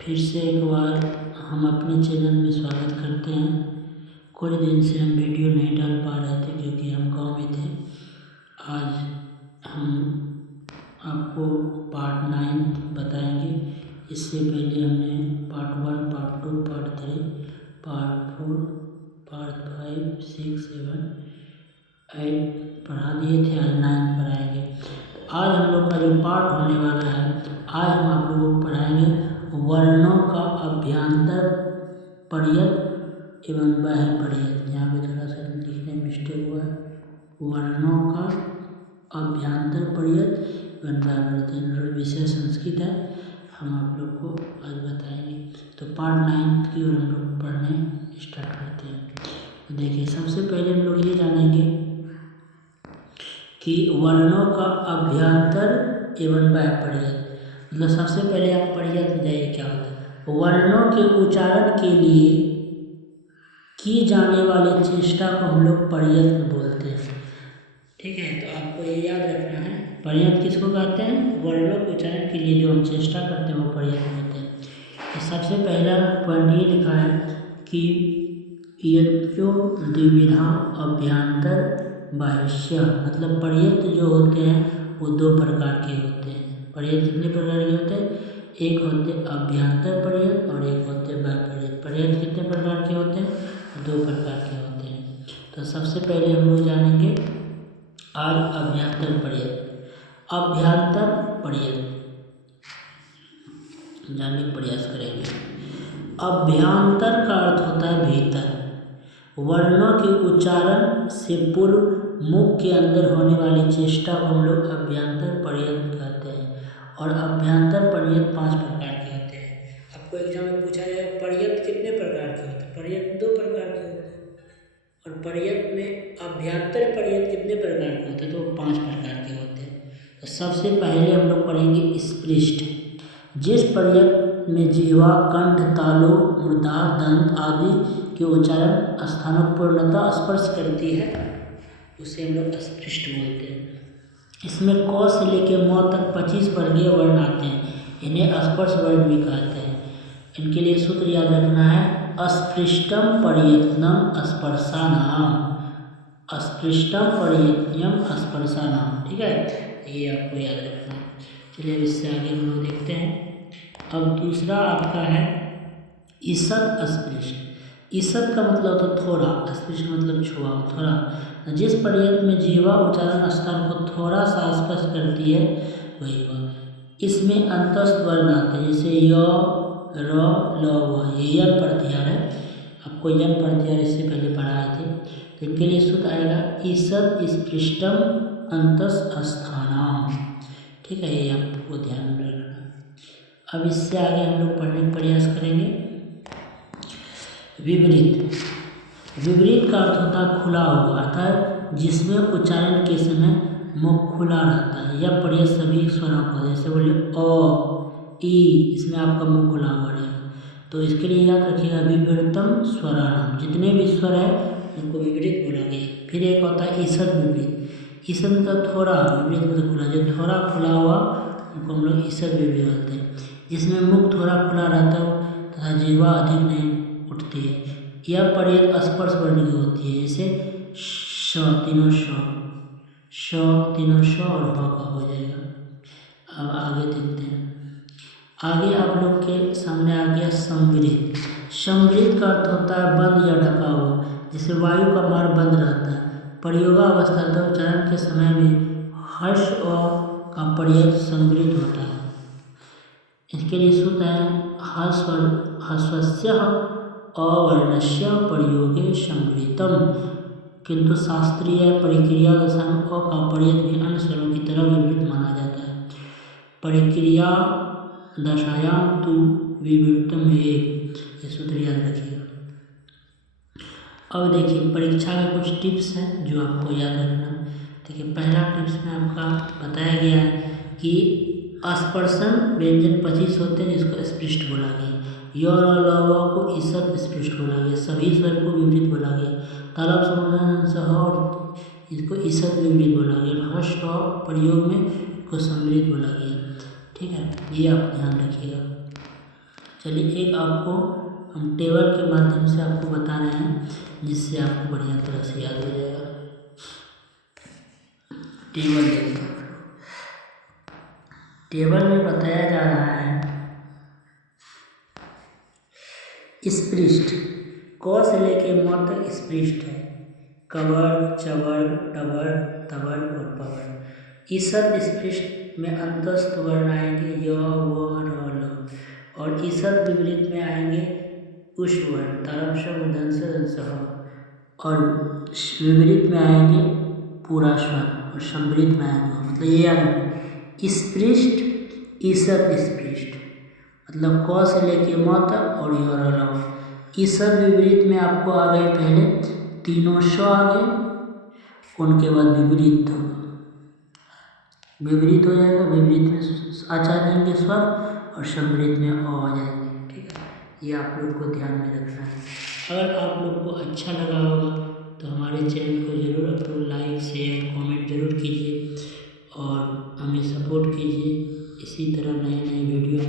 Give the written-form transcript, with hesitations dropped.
फिर से एक बार हम अपने चैनल में स्वागत करते हैं। कुछ दिन से हम वीडियो नहीं डाल पा रहे थे क्योंकि हम गांव में थे। आज हम आपको पार्ट 9 बताएंगे। इससे पहले हमने part 1, part 2, part 3, part 4, part 5, 6, 7, 8 पढ़ा दिए थे। आज 9 पढ़ाएंगे। आज हम लोग का जो पार्ट होने वाला है, आज हम आप लोगों को पढ़ाएंगे वर्णों का अभ्यांतर पर्यत एवं बाह्य पर्यत। यहाँ पे थोड़ा सा लिखने में मिस्टेक हुआ है। वर्णों का अभ्यांतर पर्यत एवं बाह्य पर्यत विषय संस्कृत है। हम आप लोग को आज बताएंगे। तो पार्ट 9 की ओर हम लोग पढ़ने स्टार्ट करते हैं। तो देखिए, सबसे पहले हम लोग ये जानेंगे कि वर्णों का अभ्यांतर एवं बाह्य पर्यत। मतलब सबसे पहले आप पर्यत में जाइए, क्या होता है। वर्णों के उच्चारण के लिए की जाने वाली चेष्टा को हम लोग पर्यत बोलते हैं। ठीक है, तो आपको ये याद रखना है, पर्यत किसको कहते हैं। वर्णों के उच्चारण के लिए जो हम चेष्टा करते हैं वो पर्यत कहते हैं। तो सबसे पहला पॉइंट ये लिखा है कि यज्ञो द्विविधा अभ्यांतर बाह्य। मतलब पर्यत जो होते हैं वो दो प्रकार के होते हैं। पर्यत कितने प्रकार के होते हैं। एक होते अभ्यांतर पर्यत और एक होते बाह्य पर्यत। पर्यत कितने प्रकार के होते हैं, दो प्रकार के होते हैं। तो सबसे पहले हम लोग जानेंगे आज अभ्यांतर पर्यत। अभ्यांतर पर्यत जानने का प्रयास करेंगे। अभ्यांतर का अर्थ होता है भीतर। वर्णों के उच्चारण से पूर्व मुख के अंदर होने वाली चेष्टा को हम लोग अभ्यांतर पर्यत कहते हैं। और अभ्यांतर पर्यत 5 प्रकार के होते हैं। आपको एग्जाम में पूछा जाए पर्यत कितने प्रकार के होते हैं। पर्यत 2 प्रकार के होते हैं। और पर्यत में अभ्यांतर पर्यत कितने प्रकार के होते हैं, तो 5 प्रकार के होते हैं। तो सबसे पहले हम लोग पढ़ेंगे स्पृष्ट। जिस पर्यत में जिह्वा, कंठ, तालु, मूर्धा, दंत आदि के उच्चारण स्थानों पूर्णतः स्पर्श करती है उसे हम लोग स्पृष्ट बोलते हैं। इसमें क से लेकर म तक 25 वर्गीय वर्ण आते हैं। इन्हें स्पर्श वर्ण भी कहते हैं। इनके लिए सूत्र याद रखना है, अस्पृष्टम पर्यतनम स्पर्शानाम। अस्पृष्टम पर्यतनम स्पर्शानाम। ठीक है, ये आपको याद रखना है। चलिए इससे आगे हम लोग देखते हैं। अब दूसरा आपका है ईषद स्पृष्ट। ईषद का मतलब तो थोड़ा, स्पृष्ट मतलब छुआ, थोड़ा। जिस पर्यत में जिह्वा उच्चारण स्थान को थोड़ा सा स्पर्श करती है वही वह। इसमें अंतस्थ वर्ण आते हैं, जैसे य, र, ल, व। ये यन प्रत्याहार है। आपको यन प्रत्याहार इससे पहले पढ़ाए थे। तो इनके लिए सूत्र आएगा ईषद स्पृष्टम अंतस् स्थानाम। ठीक है, ये आपको ध्यान में रखना। अब इससे आगे हम लोग पढ़ने का प्रयास करेंगे विपरीत। विपरीत का अर्थ होता है खुला हुआ, अर्थात जिसमें उच्चारण के समय मुख खुला रहता है। यह पर्यत सभी स्वरों का, जैसे बोले अ, ई, इसमें आपका मुख खुला हुआ रहेगा। तो इसके लिए याद रखिएगा विपरीतम स्वराणाम। जितने भी स्वर है उनको विपरीत बोला गया। फिर एक होता है ईषद विपरीत। ईषद मतलब थोड़ा, विपरीत मतलब खुला। जो थोड़ा खुला हुआ उनको हम लोग ईषद विपरीत बोलते हैं। जिसमें मुख थोड़ा खुला रहता है तथा जिह्वा अधिक नहीं उठती है। यह पर्यत स्पर्श वर्ण की होती है, जैसे श, तीनों श, तीनों श और ह का हो जाएगा। अब आगे देखते हैं। आगे आप लोग के सामने आ गया संवृत। संवृत का अर्थ होता है बंद या ढका हुआ, जिससे वायु का मार्ग बंद रहता है। प्रयोगावस्था उच्चारण के समय में हर्ष का पर्यत संवृत होता है। इसके लिए सूत्र है ह्रस्वस्य अवर्णस्य प्रयोगे संवृतम। किंतु शास्त्रीय परिक्रिया दशा में अ का पर्यत भी अन्य स्वरों की तरह विवृत माना जाता है। परिक्रिया दशायाम तु विवृतम एक। ये सूत्र याद रखिएगा। अब देखिए, परीक्षा का कुछ टिप्स हैं जो आपको याद रखना। देखिए, पहला टिप्स में आपका बताया गया है कि स्पर्शन व्यंजन 25 होते हैं जिसको स्पृष्ट बोला गया। य, र, ल, व को ईषद स्पृष्ट बोला गया। सभी स्वर को विपरीत बोला गया। तालव्य समूह और इसको ईषद विपरीत बोला गया। हर्ष प्रयोग में इसको सम्मिलित बोला गया। ठीक है, ये आप ध्यान रखिएगा। चलिए एक आपको हम टेबल के माध्यम से आपको बता रहे हैं, जिससे आपको बढ़िया तरह से याद हो जाएगा। टेबल देखिए, टेबल में बताया जा रहा है स्पृष्ट, क से लेके म तक स्पृष्ट है। कवर्ग, चवर्ग, टवर्ग, तवर्ग और पवर्ग। ईसद स्पृष्ट में अंतस्थ वर्ण आएंगे य, व, र, ल, और ईसद विपरीत में आएंगे उष्ण वर्ण तारम श, मूर्धन ष, दंश, ह, और विपरीत में आएंगे पूरा स्वर और सम्मिलित में आएंगे। मतलब ये याद रखो, स्पृष्ट, ईसद स्पृष्ट, मतलब क से लेके म तक और य, र, ल। ईसद विपरीत में आपको आ गए पहले तीनों श आ गए, उनके बाद विपरीत विपरीत हो जाएगा, विपरीत में आ जाएंगे स्वर और सम्मिलित में अ आ जाएंगे। ठीक है, ये आप लोग को ध्यान में रखना है। अगर आप लोग को अच्छा लगा होगा तो हमारे चैनल को ज़रूर आप लोग लाइक, शेयर, कमेंट ज़रूर कीजिए और हमें सपोर्ट कीजिए। इसी तरह नए नए वीडियो